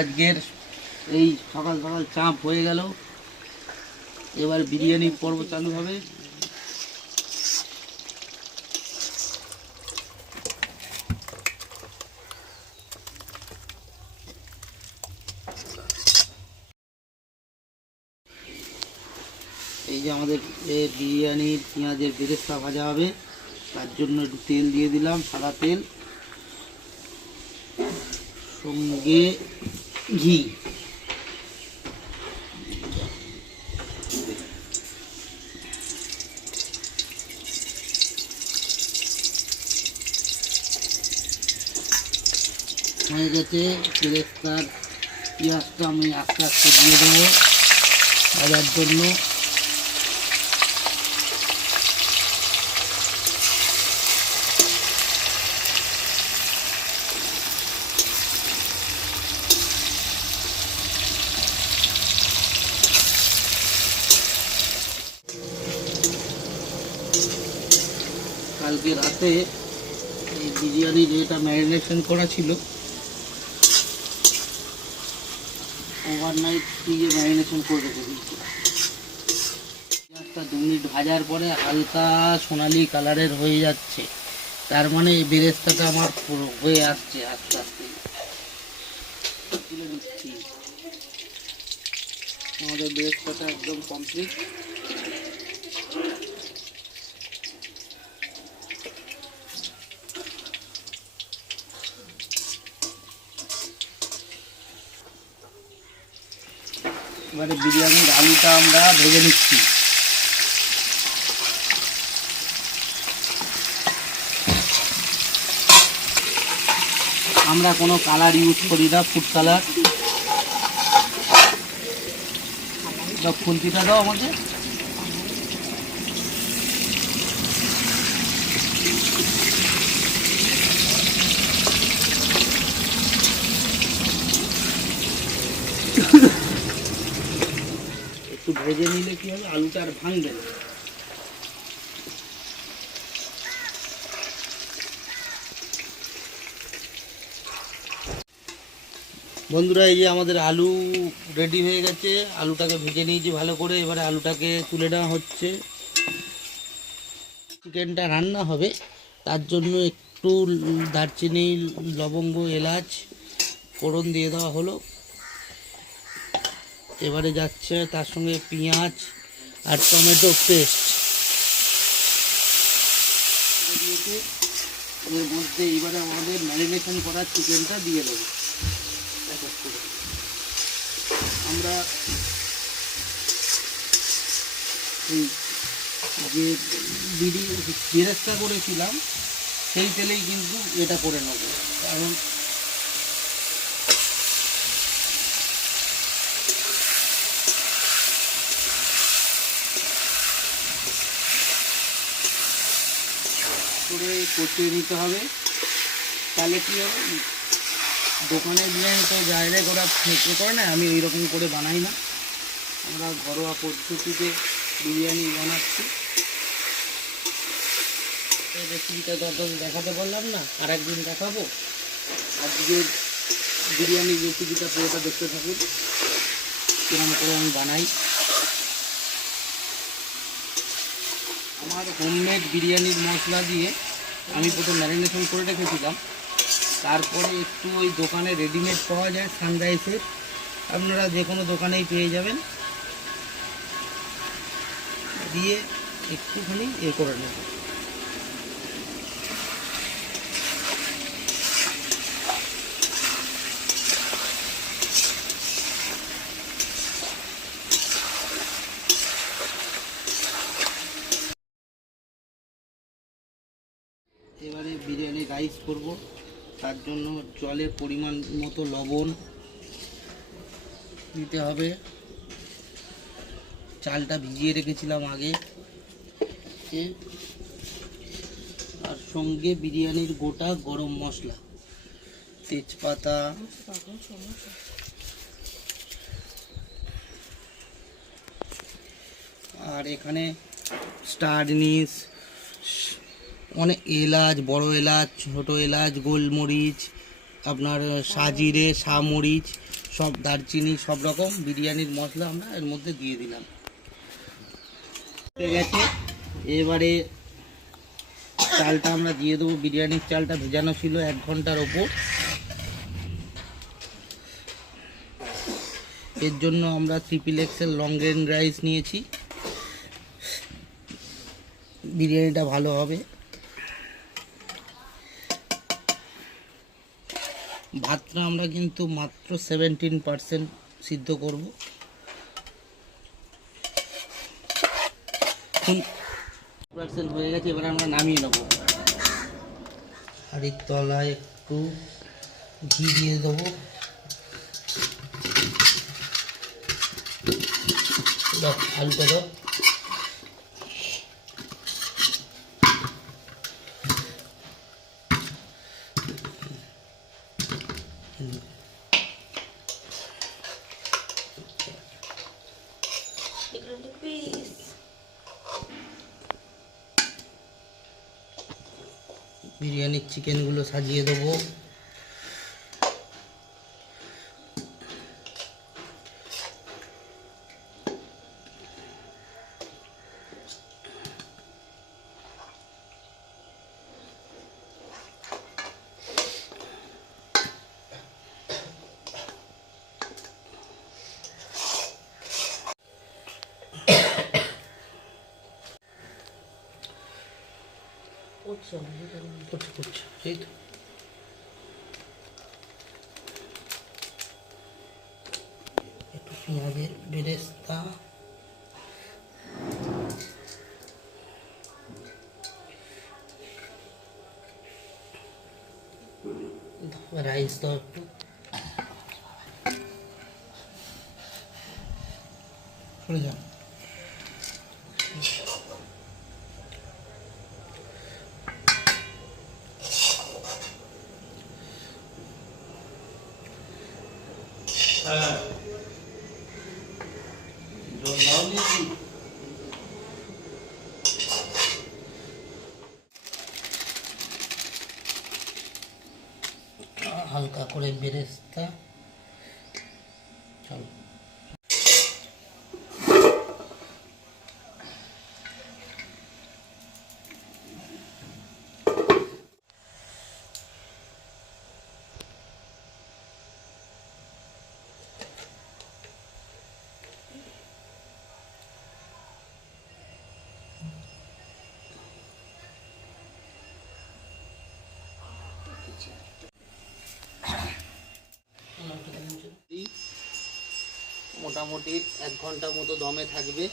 আজকের এই সকাল সকাল চাপ হয়ে গেল। এবার বিরিয়ানি পর্ব চালু হবে। এই যে আমাদের বিরিয়ানির পেঁয়াজের বেরেস্তা ভাজা হবে, তার জন্য একটু তেল দিয়ে দিলাম, সাদা তেল। সঙ্গে ঘি। হয়ে গেছে পেঁয়াজটা আমি আস্তে আস্তে দিয়ে দেবো। ভাজার জন্য। কালকে রাতে এই বিরিয়ানি যেটা ম্যারিনেশন করা ছিল। ওভারনাইট দিয়ে ম্যারিনেশন করে পেঁয়াজটা দু মিনিট ভাজার পরে হালকা সোনালি কালারের হয়ে যাচ্ছে। তার মানে এই বেরেস্তাটা আমার পুরো হয়ে আসছে আস্তে আস্তে। আমাদের বেরেস্তাটা একদম কমপ্লিট এবারে বিরিয়ানির আলুটা আমরা ভেজে নিচ্ছি। আমরা কোনো কালার ইউজ করি না, ফুড কালার। খুন্তিটা দাও আমাকে। একটু ভেজে নিলে কি হবে? আলুটা আর ভাঙবে না। বন্ধুরা, এই যে আমাদের আলু রেডি হয়ে গেছে। আলুটাকে ভেজে নিয়েছি ভালো করে। এবারে আলুটাকে তুলে নেওয়া হচ্ছে। চিকেনটা রান্না হবে। তার জন্য একটু দারচিনি, লবঙ্গ, এলাচ, ফোড়ন দিয়ে দেওয়া হলো। এবারে যাচ্ছে তার সঙ্গে পেঁয়াজ আর টমেটো পেস্ট এর মধ্যে এবারে আমাদের ম্যারিনেশন করা চিকেনটা দিয়ে দেবো। আমরা এই যে বিড়ি বেরেস্তা করেছিলাম, সেই তেলেই কিন্তু এটা করে নেব কারণ করে কষিয়ে নিতে হবে। তাহলে কী হবে? দোকানে বিরিয়ানি তো ডাইরেক্ট ওরা ফেঁকে করে না আমি এইরকম করে বানাই না। আমরা ঘরোয়া পদ্ধতিতে বিরিয়ানি বানাচ্ছি। এই রেসিপিটা তো আপনাদের দেখাতে পারলাম না আর একদিন দেখাবো। আজকে বিরিয়ানির রেসিপিটা পুরোটা দেখতে থাকুন। কিরম করে আমি বানাই। আমার হোমমেড বিরিয়ানির মশলা দিয়ে আমি প্রথম ম্যারিনেশন করে রেখেছিলাম। তারপরে একটু ওই দোকানে রেডিমেড পাওয়া যায় সানরাইসের আপনারা যে কোনো দোকানেই পেয়ে যাবেন। দিয়ে একটুখানি এ করে নেব এবারে বিরিয়ানি রাইস করব। তার জন্য জলের পরিমাণ মতো লবণ দিতে হবে। চালটা ভিজিয়ে রেখেছিলাম আগে। আর সঙ্গে বিরিয়ানির গোটা গরম মশলা। তেজপাতা। আর এখানে স্টার নিস অনেক এলাচ, বড় এলাচ, ছোট এলাচ, গোলমরিচ, আপনার সাজিরে, সামরিচ, সব দারচিনি, সব রকম বিরিয়ানির মশলা আমরা এর মধ্যে দিয়ে দিলাম। গেছে। এবারে চালটা আমরা দিয়ে দেবো। বিরিয়ানির চালটা ভেজানো ছিল এক ঘণ্টার ওপর। এর জন্য আমরা triple excel long grain rice নিয়েছি। বিরিয়ানিটা ভালো হবে। ভাতটা আমরা কিন্তু মাত্র সেভেন্টিন পার্সেন্ট সিদ্ধ করব। হয়ে গেছে, এবার আমরা নামিয়ে নেব। আর এর তলায় একটু ঘি দিয়ে দেবো। দাও। আলুটা দাও বিরিয়ানির চিকেনগুলো সাজিয়ে দেবো। করছে করছে। এই তো। একটু পেঁয়াজের বেরেস্তা। রাইস দাও একটু। সরে যাও। দিয়েছি হালকা করে বেরেস্তা। চলো। মোটামুটি এক ঘণ্টার মতো দমে থাকবে।